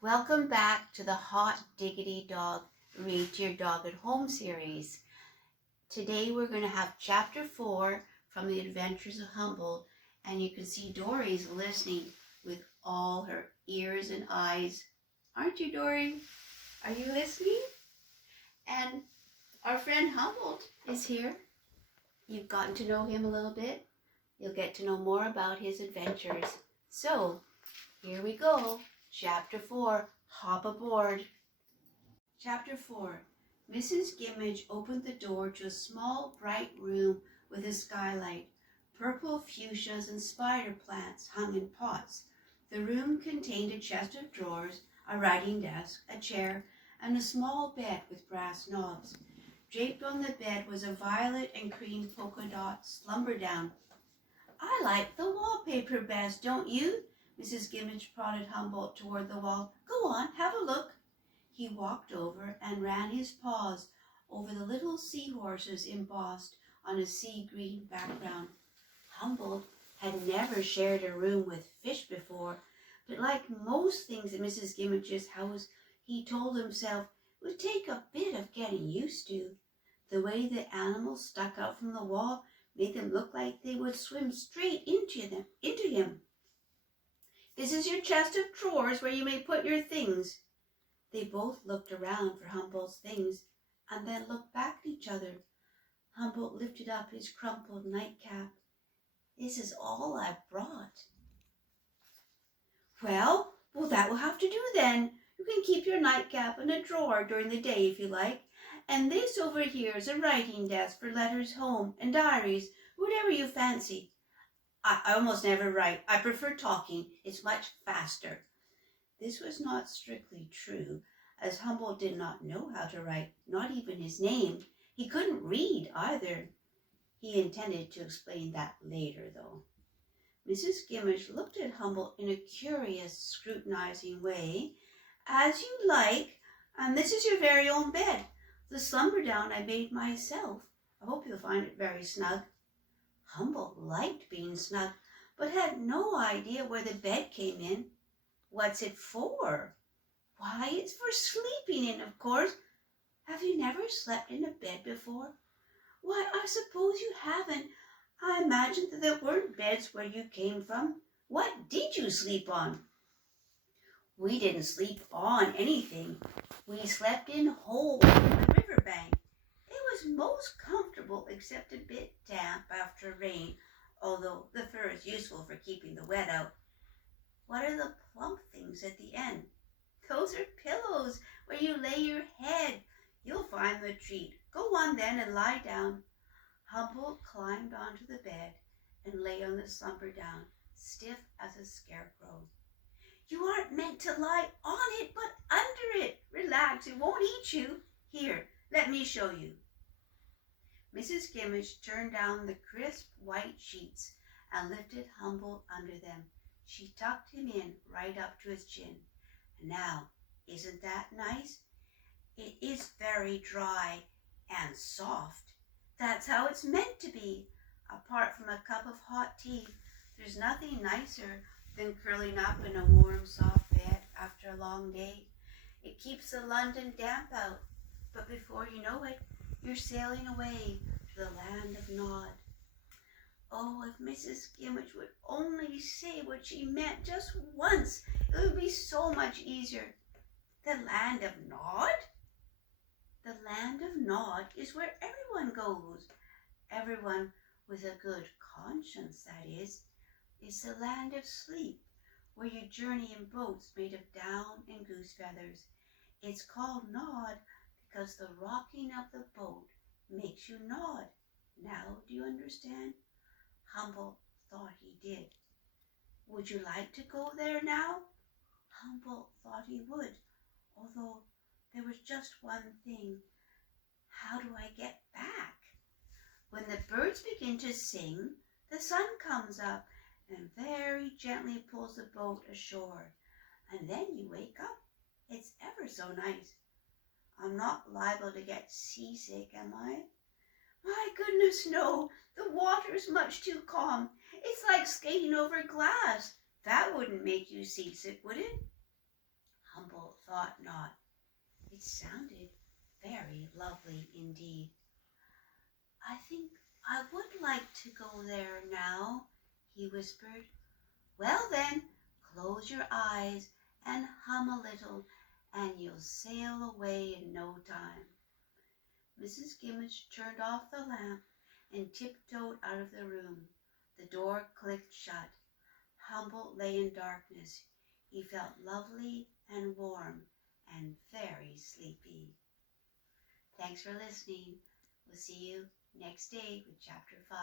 Welcome back to the Hot Diggity Dog Read to Your Dog at Home series. Today we're going to have Chapter 4 from the Adventures of Humboldt, and you can see Dory's listening with all her ears and eyes. Aren't you, Dory? Are you listening? And our friend Humboldt is here. You've gotten to know him a little bit. You'll get to know more about his adventures. So, here we go. Chapter 4, Hop Aboard. Chapter 4, Mrs. Gimmige opened the door to a small, bright room with a skylight. Purple fuchsias and spider plants hung in pots. The room contained a chest of drawers, a writing desk, a chair, and a small bed with brass knobs. Draped on the bed was a violet and cream polka dot slumber-down. "I like the wallpaper best, don't you?" Mrs. Gimmige prodded Humboldt toward the wall. "Go on, have a look." He walked over and ran his paws over the little seahorses embossed on a sea-green background. Humboldt had never shared a room with fish before, but like most things at Mrs. Gimmige's house, he told himself it would take a bit of getting used to. The way the animals stuck out from the wall made them look like they would swim straight into him. "This is your chest of drawers where you may put your things." They both looked around for Humboldt's things and then looked back at each other. Humboldt lifted up his crumpled nightcap. "This is all I've brought." Well, that will have to do then. You can keep your nightcap in a drawer during the day if you like. And this over here is a writing desk for letters home and diaries, whatever you fancy. I almost never write. I prefer talking. It's much faster." This was not strictly true, as Humboldt did not know how to write, not even his name. He couldn't read either. He intended to explain that later, though. Mrs. Gimmige looked at Humboldt in a curious, scrutinizing way. "As you like, and this is your very own bed. The slumber-down I made myself. I hope you'll find it very snug." Humboldt liked being snug, but had no idea where the bed came in. "What's it for?" "Why, it's for sleeping in, of course. Have you never slept in a bed before?" "Why, I suppose you haven't. I imagined that there weren't beds where you came from. What did you sleep on?" "We didn't sleep on anything. We slept in holes in the riverbank. It was most comfortable, except a bit damp after rain, although the fur is useful for keeping the wet out." "What are the plump things at the end?" "Those are pillows where you lay your head. You'll find the treat. Go on then and lie down." Humboldt climbed onto the bed and lay on the slumber-down, stiff as a scarecrow. "You aren't meant to lie on it, but under it. Relax, it won't eat you. Here, let me show you." Mrs. Gimmige turned down the crisp white sheets and lifted Humboldt under them. She tucked him in right up to his chin. "Now, isn't that nice? It is very dry and soft. That's how it's meant to be. Apart from a cup of hot tea, there's nothing nicer than curling up in a warm, soft bed after a long day. It keeps the London damp out, but before you know it, you're sailing away to the land of Nod." Oh, if Mrs. Gimmige would only say what she meant just once, it would be so much easier. "The land of Nod?" "The land of Nod is where everyone goes. Everyone with a good conscience, that is. It's the land of sleep, where you journey in boats made of down and goose feathers. It's called Nod because the rocking of the boat makes you nod. Now, do you understand?" Humboldt thought he did. "Would you like to go there now?" Humboldt thought he would, although there was just one thing. How do I get back? When the birds begin to sing, the sun comes up and very gently pulls the boat ashore, and then you wake up. It's ever so nice. I'm not liable to get seasick, am I?" "My goodness, no. The water's much too calm. It's like skating over glass. That wouldn't make you seasick, would it?" It sounded very lovely indeed. I think I would like to go there now, he whispered. Well then, close your eyes and hum a little, and you'll sail away in no time. Mrs. Gimmige turned off the lamp and tiptoed out of the room. The door clicked shut. Humboldt lay in darkness. He felt lovely and warm and very sleepy. Thanks for listening. We'll see you next day with Chapter 5.